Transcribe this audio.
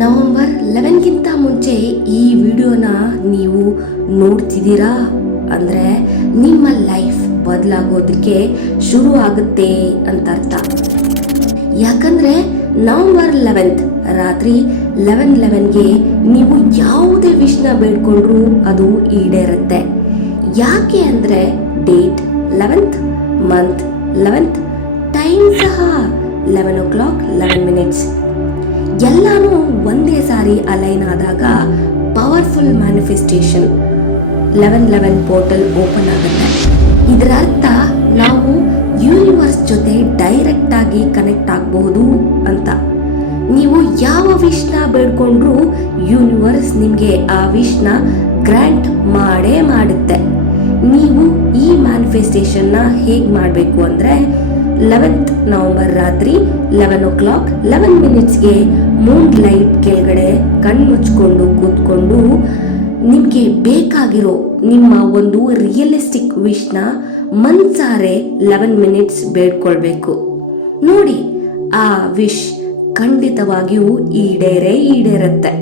November 11ಗಿಂತ ಮುಂಚೆ ಈ ವಿಡಿಯೋನ ನೀವು ನೋಡ್ತಿದ್ದೀರಾ ಅಂದರೆ ನಿಮ್ಮ ಲೈಫ್ ಬದಲಾಗೋದಕ್ಕೆ ಶುರು ಆಗುತ್ತೆ ಅಂತ ಅರ್ಥ. ಯಾಕಂದರೆ ನವೆಂಬರ್ 11th ರಾತ್ರಿ 11:11ಗೆ ನೀವು ಯಾವುದೇ ವಿಷ್ನ ಬೇಡ್ಕೊಂಡ್ರೂ ಅದು ಈಡೇರುತ್ತೆ. ಯಾಕೆ ಅಂದರೆ date 11th, month 11th, time ಸಹ 11:11 ಎಲ್ಲಾನು ಒಂದೇ ಸಾರಿ ಅಲೈನ್ ಆದಾಗ ಪವರ್ಫುಲ್ ಮ್ಯಾನಿಫೆಸ್ಟೇಷನ್ 11:11 ಪೋರ್ಟಲ್ ಓಪನ್ ಆಗುತ್ತೆ. ಇದರ ಅರ್ಥ ನಾವು ಯೂನಿವರ್ಸ್ ಜೊತೆ ಡೈರೆಕ್ಟ್ ಆಗಿ ಕನೆಕ್ಟ್ ಆಗಬಹುದು ಅಂತ. ನೀವು ಯಾವ ವಿಷ್ನ ಬೇಡ್ಕೊಂಡ್ರೂ ಯೂನಿವರ್ಸ್ ನಿಮಗೆ ಆ ವಿಷ್ನ ಗ್ರಾಂಟ್ ಮಾಡೇ ಮಾಡುತ್ತೆ. ನೀವು ಈ ಮ್ಯಾನಿಫೆಸ್ಟೇಷನ್ನ ಹೇಗೆ ಮಾಡಬೇಕು ಅಂದರೆ 11th ನವೆಂಬರ್ ರಾತ್ರಿ 11:11 ಮೂನ್ ಲೈಟ್ ಕೆಳಗಡೆ ಕಣ್ಣು ಮುಚ್ಕೊಂಡು ಕೂತ್ಕೊಂಡು ನಿಮಗೆ ಬೇಕಾಗಿರೋ ನಿಮ್ಮ ಒಂದು ರಿಯಲಿಸ್ಟಿಕ್ ವಿಷ್ನ ಮನ್ಸಾರೆ 11 minutes ಬೇಡ್ಕೊಳ್ಬೇಕು. ನೋಡಿ, ಆ ವಿಶ್ ಖಂಡಿತವಾಗಿಯೂ ಈಡೇರುತ್ತೆ.